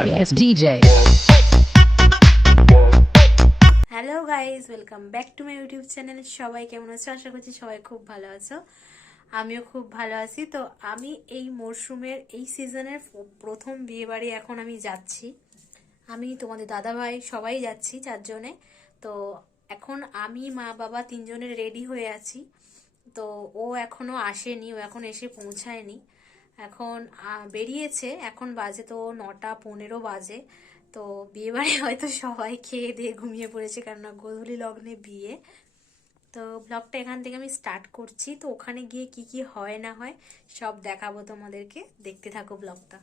Darius DJ. Hello guys, welcome back to my YouTube channel. সবাই কেমন আছো? আশা করছি সবাই খুব ভালো আছো। আমিও খুব ভালো আছি। তো আমি এই মরশুমের এই সিজনের প্রথম বিয়ে বাড়ি এখন আমি যাচ্ছি। আমি তোমাদের দাদা ভাই সবাই যাচ্ছি, চারজনে। তো এখন আমি মা বাবা তিনজনের রেডি হয়ে আছি। তো ও এখনো আসেনি, ও এখন এসে পৌঁছায়নি। এখন বেরিয়েছে, এখন বাজে তো 9:15 বাজে। তো বিয়ে বাড়ি হয়তো সবাই খেয়ে দিয়ে ঘুমিয়ে পড়েছে, কেননা গোধূলি লগ্নে বিয়ে। তো ব্লগটা এখান থেকে আমি স্টার্ট করছি। তো ওখানে গিয়ে কি কি হয় না হয় সব দেখাবো তোমাদেরকে, দেখতে থাকো ব্লগটা।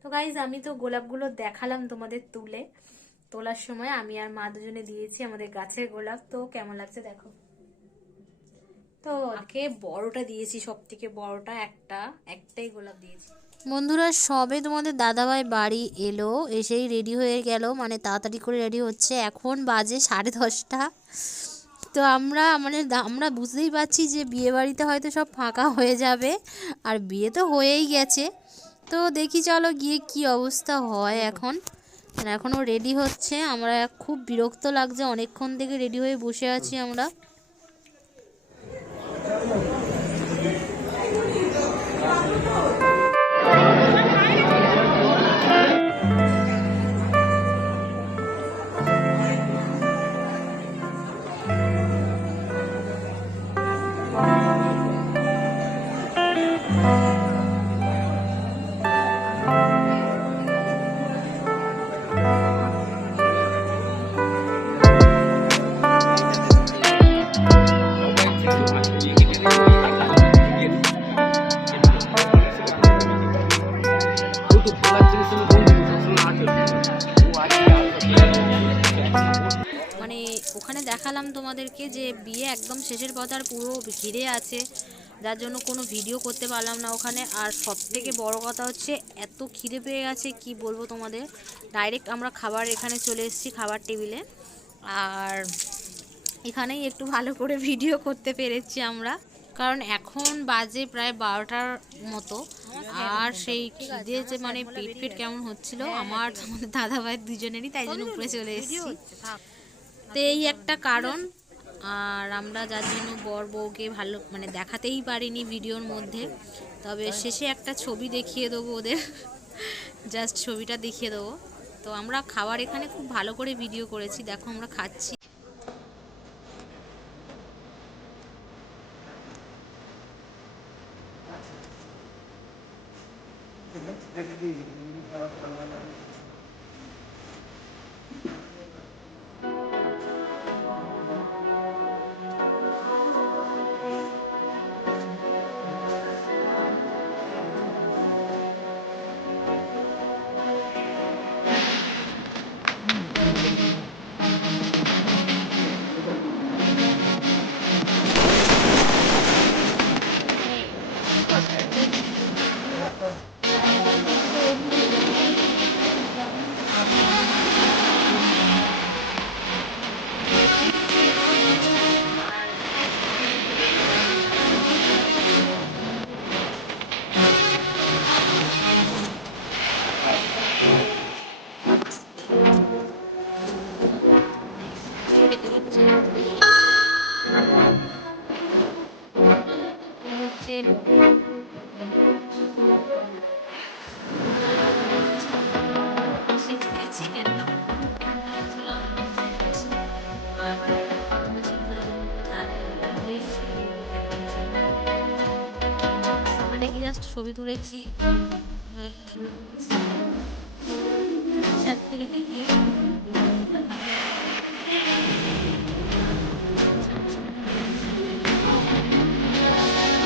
তো গাইজ, আমি তো গোলাপগুলো দেখালাম তোমাদের তোলার সময় আমি আর মা দুজনে দিয়েছি আমাদের গাছের গোলাপ। তো কেমন লাগছে দেখো। তো আগে বড়টা দিয়েছি, সব থেকে বড়টা একটাই গোলাপ দিয়েছি। বন্ধুরা, সবে তোমাদের দাদাভাই বাড়ি এলো, এসেই রেডি হয়ে গেল, মানে তাড়াতাড়ি করে রেডি হচ্ছে। এখন বাজে 10:30। তো আমরা বুঝতেই পারছি যে বিয়ে বাড়িতে হয়তো সব ফাঁকা হয়ে যাবে, আর বিয়ে তো হয়েই গেছে। তো দেখি চলো গিয়ে কি অবস্থা হয়। এখনও রেডি হচ্ছে। আমরা খুব বিরক্ত লাগছে, অনেকক্ষণ থেকে রেডি হয়ে বসে আছি আমরা। মানে ওখানে দেখালাম তোমাদেরকে যে বিয়ে একদম শেষের পথ, আর পুরো ঘিরে আছে, যার জন্য কোনো ভিডিও করতে পারলাম না ওখানে। আর সব থেকে বড় কথা হচ্ছে, এত খিদে পেয়ে গেছে কি বলবো তোমাদের। ডাইরেক্ট আমরা খাবার এখানে চলে এসেছি, খাবার টেবিলে। আর এখানেই একটু ভালো করে ভিডিও করতে পেরেছি আমরা, কারণ এখন বাজে প্রায় 12টার মতো। আর সেই খিদে যে মানে পেট কেমন হচ্ছিল আমার, আমাদের দাদা ভাই দুজনেরই, তাই জন্য উপরে চলে এসেছি। তো এই একটা কারণ। আর আমরা যার জন্য বর বউকে ভালো মানে দেখাতেই পারিনি ভিডিওর মধ্যে। তবে শেষে একটা ছবি দেখিয়ে দেবো ওদের, জাস্ট ছবিটা দেখিয়ে দেবো। তো আমরা খাবার এখানে খুব ভালো করে ভিডিও করেছি, দেখো আমরা খাচ্ছি। দেখি জাস্ট ছবি তুলেছি।